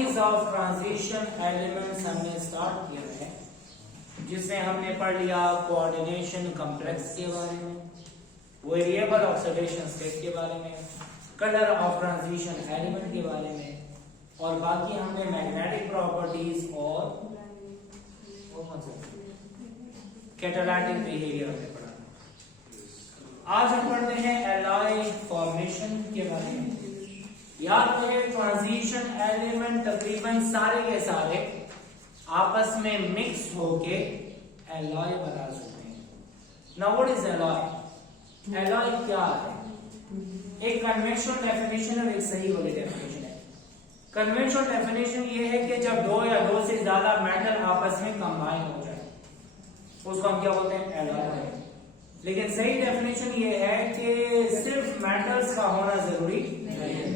Properties of transition elements हमने start किया है, जिसमें हमने पढ़ लिया कोऑर्डिनेशन कॉम्प्लेक्स के बारे में, वेरिएबल ऑब्जर्वेशन स्टेट के बारे में, कलर ऑफ ट्रांजिशन एलिमेंट के बारे में, और बाकी हमने मैग्नेटिक प्रॉपर्टीज और कैटालाइटिक बिहेवियर में पढ़ा। आज हम पढ़ते हैं एलॉय फॉर्मेशन के बारे में। याद करें, ट्रांजिशन एलिमेंट तकरीबन सारे के सारे आपस में मिक्स होके एलॉय बना सकते हैं। Now what is alloy? Alloy क्या है? एक कन्वेंशनल डेफिनेशन और एक सही वाली डेफिनेशन है। कन्वेंशनल डेफिनेशन ये है कि जब दो या दो से ज्यादा मेटल आपस में कंबाइन हो जाए उसको हम क्या बोलते हैं? एलॉय। लेकिन सही डेफिनेशन ये है कि सिर्फ मेटल्स का होना जरूरी नहीं है।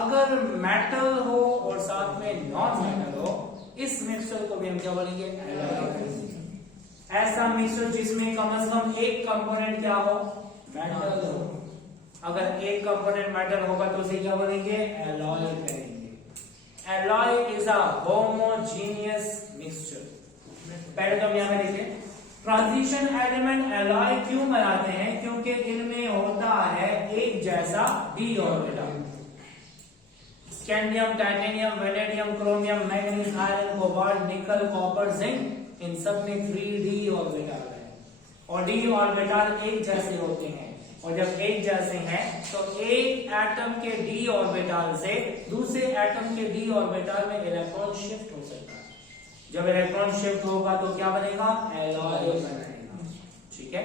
अगर मेटल हो और साथ में नॉन मेटल हो, इस मिक्सचर को भी हम क्या बोलेंगे? एलॉय। ऐसा मिक्सचर जिसमें कम से कम एक कंपोनेंट क्या हो? मेटल हो। अगर एक कंपोनेंट मेटल होगा तो उसे क्या बोलेंगे? एलॉय कहेंगे। Alloy is a homogeneous mixture. पहले तो हम यहां पे देखिए, ट्रांजिशन एलिमेंट एलॉय क्यों बनाते हैं? क्योंकि इनमें होता है एक जैसा D orbital. Scandium, titanium, vanadium, chromium, manganese, iron, cobalt, निकल, कॉपर, जिंक, इन सब में 3d ऑर्बिटल है और डी ऑर्बिटल एक जैसे होते हैं। और जब एक जैसे हैं तो एक एटम के डी ऑर्बिटल से दूसरे एटम के डी ऑर्बिटल में इलेक्ट्रॉन शिफ्ट हो सकता है। जब इलेक्ट्रॉन शिफ्ट होगा तो क्या बनेगा? एलॉय बनेगा। ठीक है,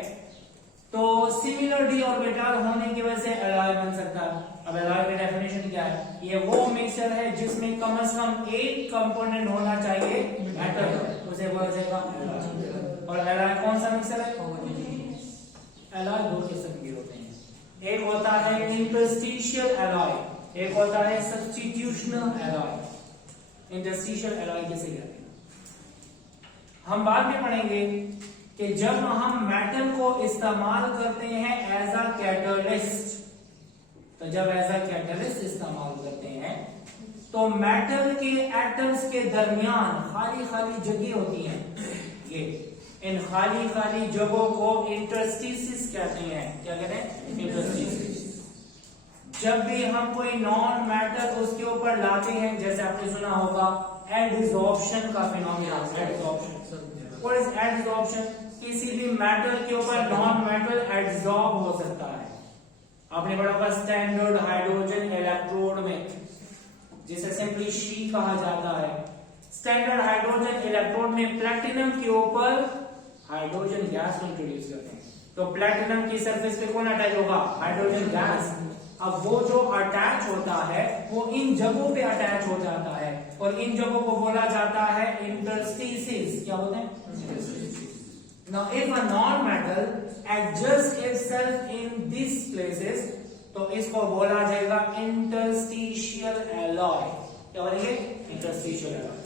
तो सिमिलर डी ऑर्बिटल होने की वजह से एलॉय बन सकता है। अब एलॉय की डेफिनेशन क्या है? ये वो मिक्सचर है जिसमें कम से कम एक कंपोनेंट होना चाहिए मेटल, उसे बोला जाएगा एलॉय। और एलॉय कौन सा मिक्सचर है? एलॉय दो किस्म के होते हैं। एक होता है इंटरस्टिशियल एलॉय, एक होता है सब्स्टिट्यूशनल एलॉय। इंटरस्टिशियल एलॉय किसे कहते हैं हम बाद में पढ़ेंगे कि जब हम मेटल को इस्तेमाल करते हैं एज अ कैटलिस्ट, तो जब एज अ कैटलिस्ट इस्तेमाल करते हैं तो मेटल के एटम्स के दरमियान खाली खाली जगह होती हैं। ये इन खाली खाली जगहों को इंटरस्टिसेस कहते हैं। क्या कहते हैं? इंटरस्टिसेस। जब भी हम कोई नॉन मेटल उसके ऊपर लाते हैं, जैसे आपने सुना होगा एडसॉर्प्शन का phenomena. Adsorption, what is adsorption? किसी भी मेटल के ऊपर नॉन मेटल एडसॉर्ब हो सकता है। आपने पढ़ा होगा स्टैंडर्ड हाइड्रोजन इलेक्ट्रोड में, जिसे सिंपली शी कहा जाता है। स्टैंडर्ड हाइड्रोजन इलेक्ट्रोड में प्लैटिनम के ऊपर हाइड्रोजन गैस को इंट्रोड्यूस करते हैं, तो प्लैटिनम की सरफेस पे कौन अटैच होगा? Hydrogen gas. अब वो जो अटैच होता है वो इन जगहों पे अटैच हो जाता है और इन जगहों को बोला जाता है इंटरस्टिसेस। क्या बोलते हैं? Now if a non-metal adjusts itself in these places, तो इसको बोला जाएगा interstitial alloy। क्या बोलेंगे? interstitial alloy।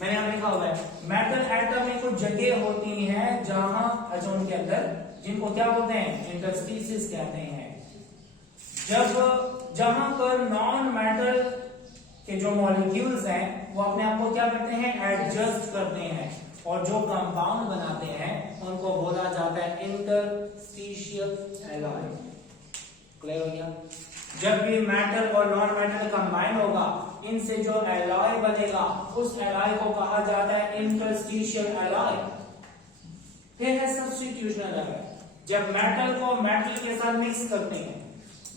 मैंने यहां लिखा हुआ है मेटल एटम में कुछ जगह होती हैं जहां उनके अंदर, जिनको क्या बोलते हैं? इंटरस्टिसेस कहते हैं। जहां पर नॉन मेटल के जो मॉलिक्यूल्स हैं वो अपने आप को क्या करते हैं? एडजस्ट करते हैं, और जो कंपाउंड बनाते हैं उनको बोला जाता है इंटरस्टिशियल एलॉय। क्लियर हो गया? जब भी मेटल और नॉन मेटल कंबाइन होगा, इनसे जो एलॉय बनेगा उस एलॉय को कहा जाता है इंटरस्टिशियल एलॉय। फिर है सब्स्टिट्यूशनल एलॉय। जब मेटल को मेटल के साथ मिक्स करते हैं,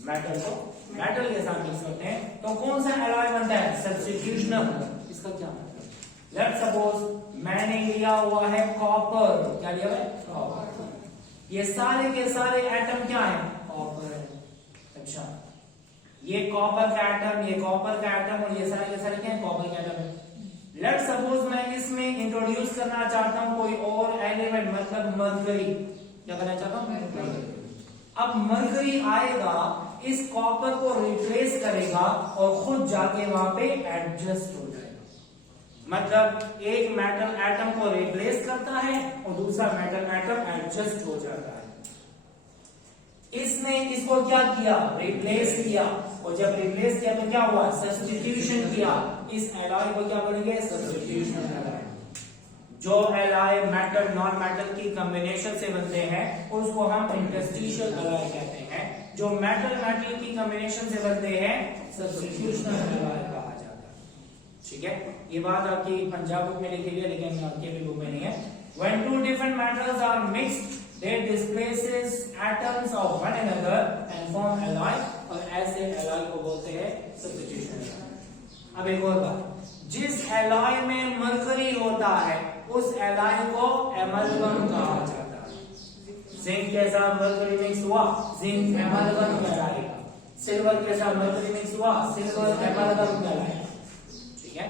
मेटल को मेटल के साथ मिक्स करते हैं तो कौन सा एलॉय बनता है? सब्स्टिट्यूशनल। इसका क्या मतलब? लेट्स सपोज मैंने लिया हुआ है कॉपर। क्या लिया है? कॉपर। ये सारे के सारे एटम क्या है? कॉपर है। अच्छा, ये कॉपर का एटम, ये कॉपर का एटम और ये सारे के सारे क्या है? कॉपर के एटम है। लेट्स सपोज मैं इसमें इंट्रोड्यूस करना चाहता हूं कोई और एलिमेंट, मतलब मरकरी। क्या करना चाहता हूं? अब मरकरी आएगा, इस कॉपर को रिप्लेस करेगा और खुद जाके वहां पे एडजस्ट हो जाएगा। मतलब एक मेटल एटम को रिप्लेस करता है और दूसरा मेटल एटम एडजस्ट हो जाता है। इसने इसको क्या किया, रिप्लेस किया, और जब रिप्लेस किया तो क्या हुआ, सब्स्टिट्यूशन किया। इस एलॉय को क्या बोलेंगे, सब्स्टिट्यूशनल एलॉय। जो एलॉय मेटल नॉन मेटल की कॉम्बिनेशन से बनते हैं उसको हम इंटरस्टिशियल एलॉय कहते हैं। जो मेटल मेटल की कॉम्बिनेशन से बनते हैं सब्स्टिट्यूशनल एलॉय कहा जाता है। ठीक है, ये बात आपकी पंजाब बुक में लिखी हुई है लेकिन केपी बुक में नहीं है। When two different metals are mixed, they displaces atoms of one another and form alloy, और ऐसे alloy को बोलते हैं substitution alloy। अब एक और बात, जिस alloy में मरकरी होता है उस alloy को एमलगम कहा जाता है। जिंक के साथ मरकरी मिक्स हुआ, जिंक एमलगम कहलाएगा। सिल्वर के साथ मरकरी मिक्स हुआ, सिल्वर एमलगम कहलाएगा। ठीक है,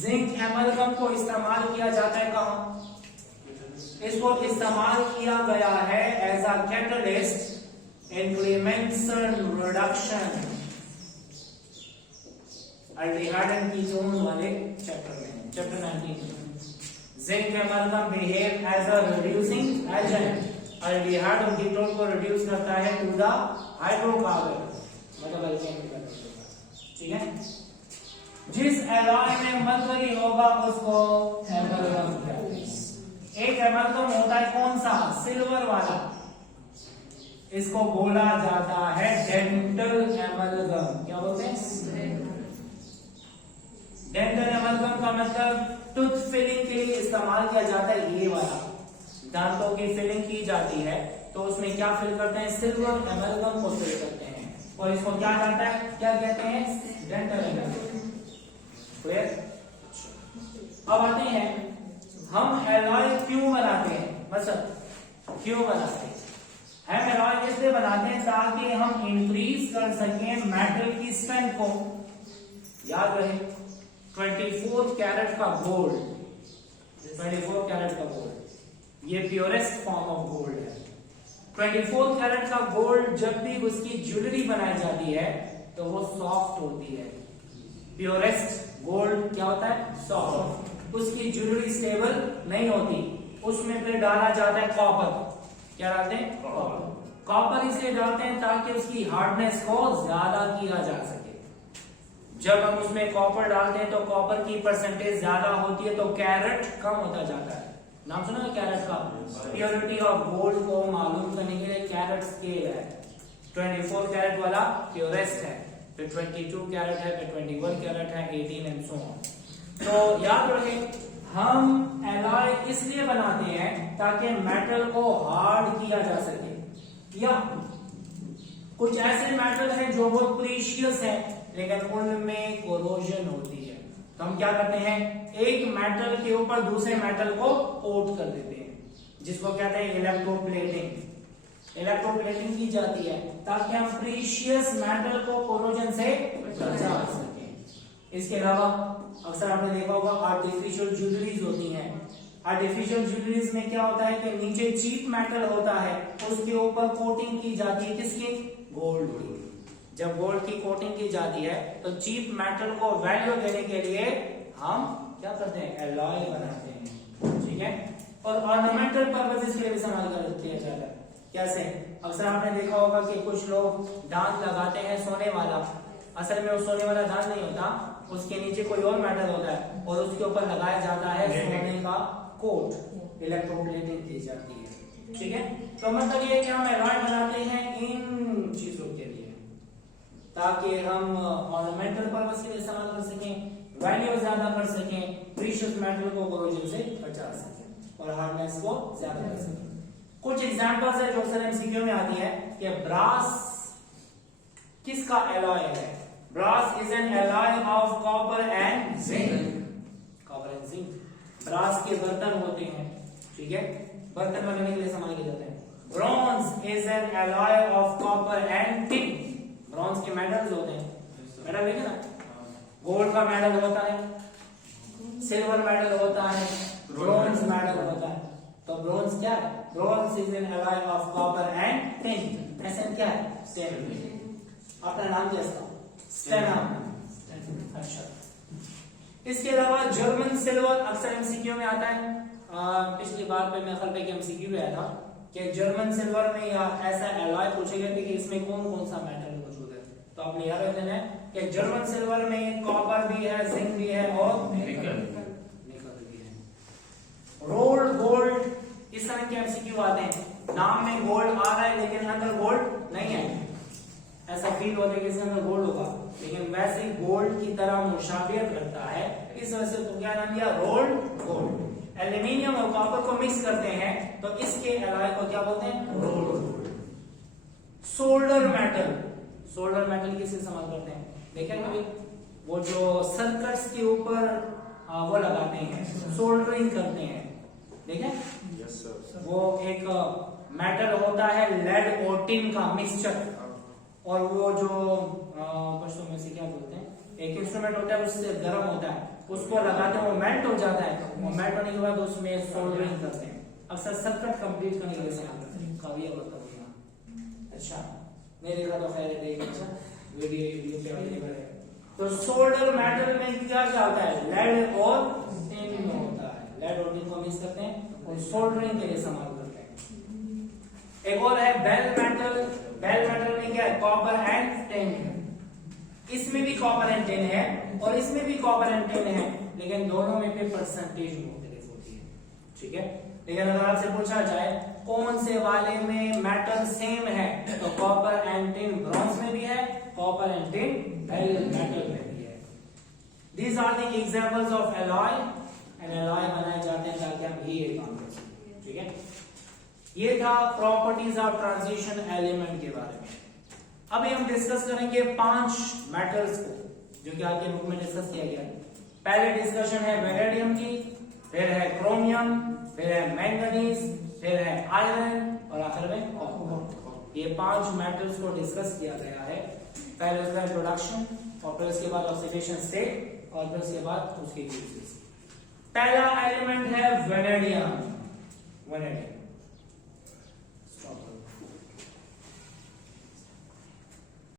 जिंक एमलगम को इस्तेमाल किया जाता है कहाँ, इसको इस्तेमाल किया गया है as a catalyst in Clemmensen reduction, aldehyde and ketone वाले चैप्टर में, chapter 19। Zinc amalgam behave as a reducing agent, aldehyde और कीटोन को रिड्यूस करता है टू द हाइड्रोकार्बन, मतलब अल्केन। ठीक है, जिस एलॉय में मरकरी होगा उसको एमलगम कहते हैं। एक एमलगम होता है कौन सा, सिल्वर वाला, इसको बोला जाता है डेंटल एमलगम। क्या बोलते हैं, डेंटल एमलगम का मतलब टूथ फिलिंग के लिए इस्तेमाल किया जाता है। ये वाला दांतों की फिलिंग की जाती है तो उसमें क्या फिल करते हैं, सिल्वर एमलगम को फिल करते हैं, और इसको क्या जाता है, क्या कहते हैं, डेंटल एमलगम। अब आते हैं हम एलॉय क्यों बनाते हैं, मतलब क्यों बनाते हैं हम एलॉय, इसलिए बनाते हैं ताकि हम इंक्रीज कर सकें मेटल की स्ट्रेंथ को। याद रहे 24 कैरेट का गोल्ड, 24 कैरेट का गोल्ड ये प्योरेस्ट फॉर्म ऑफ गोल्ड है। 24 कैरेट का गोल्ड जब भी उसकी ज्वेलरी बनाई जाती है तो वो सॉफ्ट होती है। प्योरेस्ट गोल्ड क्या होता है, सॉफ्ट। उसकी ज्वेलरी स्टेबल नहीं होती, उसमें फिर डाला जाता है कॉपर। क्या डालते हैं, कॉपर। कॉपर इसलिए डालते हैं ताकि उसकी हार्डनेस को ज्यादा किया जा सके। जब हम उसमें कॉपर डालते हैं तो कॉपर की परसेंटेज ज्यादा होती है तो कैरेट कम होता जाता है। नाम सुना है कैरेट का, प्योरिटी ऑफ गोल्ड को मालूम करने के लिए कैरेट स्केल है। 24 कैरेट वाला प्योरेस्ट है, फिर 22 कैरेट है, फिर 21 कैरेट है, 18 एंड सो ऑन। तो याद रहे हम एलॉय इसलिए बनाते हैं ताकि मेटल को हार्ड किया जा सके। या कुछ ऐसे मेटल हैं जो बहुत प्रीशियस हैं लेकिन उनमें कोरोजन होती है, तो हम क्या करते हैं, एक मेटल के ऊपर दूसरे मेटल को कोट कर देते हैं, जिसको कहते हैं इलेक्ट्रोप्लेटिंग। इलेक्ट्रोप्लेटिंग की जाती है ताकि हम प्रीशियस मेटल को कोरोजन से बचा सकें। इसके अलावा अक्सर आपने देखा होगा आर्टिफिशियल ज्वेलरीज होती हैं। आर्टिफिशियल ज्वेलरीज में क्या होता है कि नीचे चीप मेटल होता है, उसके ऊपर कोटिंग की जाती है, किसकी, गोल्ड की। जब गोल्ड की कोटिंग की जाती है तो चीप मेटल को वैल्यू देने के लिए हम क्या करते हैं, एलॉय बनाते हैं। ठीक है, और ऑर्नामेंटल पर्पसेस के लिए भी इस्तेमाल किया जाता है। कैसे, अक्सर आपने देखा होगा कि कुछ लोग दांत लगाते हैं सोने वाला, असल में वो सोने वाला दांत नहीं होता, उसके नीचे कोई और मेटल होता है और उसके ऊपर लगाया जाता है सोने का कोट, इलेक्ट्रोप्लेटिंग की जाती है। ठीक है, तो मतलब ये कि हम एलॉय बनाते हैं इन चीजों के लिए ताकि हम ऑर्नामेंटल पर्पस के लिए इस्तेमाल कर सकें, वैल्यू ज्यादा कर सकें, प्रीशियस मेटल को कोरोजन से बचा सकें और हार्डनेस को ज्यादा कर सकें। कुछ एग्जांपल्स है जो अक्सर एमसीक्यू में आती है कि ब्रास किसका एलॉय है। Brass is an alloy of copper and zinc. Copper and zinc brass के बर्तन होते हैं। ठीक है, बर्तन बनाने के लिए इस्तेमाल किए जाते हैं। Bronze is an alloy of copper and tin. Bronze के मेडल्स होते हैं, मेडल देखे ना, गोल्ड का मेडल होता है, सिल्वर मेडल होता है, ब्रॉन्ज मेडल होता है। तो ब्रॉन्ज क्या है, bronze is an alloy of copper and tin. ऐसे क्या है, स्टेन। अपना नाम क्या इसका, स्टेना। अच्छा, इसके अलावा जर्मन सिल्वर अक्सर एमसीक्यू में आता है। पिछली बार पे मैं खल पे एमसीक्यू आया था कि जर्मन सिल्वर में या ऐसा एलॉय पूछेगा कि इसमें कौन कौन सा मेटल मौजूद है, तो आपने याद रखना है कि जर्मन सिल्वर में कॉपर भी है, जिंक भी है और निकल भी है। रोल्ड गोल्ड, इस तरह के एमसीक्यू आते हैं, नाम में गोल्ड आ रहा है लेकिन अंदर गोल्ड नहीं है, ऐसा फील होता है कि इसके अंदर गोल्ड होगा लेकिन वैसे गोल्ड की तरह मुशाबियत रखता है, इस वजह से तो क्या नाम दिया, रोल्ड गोल्ड। एल्यूमिनियम और कॉपर को मिक्स करते हैं तो इसके एलॉय को क्या बोलते हैं, rolled gold. Solder metal, solder metal किसे इस्तेमाल करते हैं, देखें कभी वो जो सर्किट्स के ऊपर वो लगाते हैं, सोल्डरिंग करते हैं, देखें। Yes sir. वो एक मेटल होता है लेड और टिन का मिक्सचर, और वो जो पश्तो में से क्या बोलते हैं, एक इंस्ट्रूमेंट होता है उससे गर्म होता है, उसको लगाते हैं वो मेल्ट हो जाता है, और मेल्ट होने के बाद उसमें सोल्डरिंग करते हैं, अक्सर सर्किट कंप्लीट करने के लिए इस्तेमाल करते हैं। काफी होता है, अच्छा नहीं देखा तो खैर देखिए, अच्छा वीडियो पे अवेलेबल है। तो सोल्डर मेटल में क्या होता है, लेड और टिन होता है, लेड और टिन को मिक्स करते हैं और सोल्डरिंग के लिए इस्तेमाल करते हैं। एक और है बेल मेटल, बेल मेटल में क्या है, कॉपर एंड टिन, इसमें भी कॉपर एंड टिन है और इसमें भी कॉपर एंड टिन है, लेकिन दोनों में पे परसेंटेज मुख्तलिफ होती है, ठीक है। लेकिन अगर आपसे पूछा जाए कौन से वाले में मेटल सेम है, तो कॉपर एंड टिन ब्रॉन्ज में भी है, copper and tin bell metal में भी है। These are the examples of alloy, and alloy बनाए जाते हैं ताकि हम ये काम कर सकें, ठीक है। ये था प्रॉपर्टीज ऑफ ट्रांजिशन एलिमेंट के बारे में। अभी हम डिस्कस करेंगे 5 मेटल्स को जो कि आपके बुक में डिस्कस किया गया है। पहले डिस्कशन है वेनेडियम की, फिर है क्रोमियम, फिर है मैंगनीज, फिर है आयरन और आखिर में कॉपर। ये 5 मेटल्स को डिस्कस किया गया है। पहले उसका इंट्रोडक्शन और फिर उसके बाद ऑक्सीडेशन स्टेट और फिर उसके बाद उसके यूजेस। पहला एलिमेंट है वेनेडियम, वेनेडियम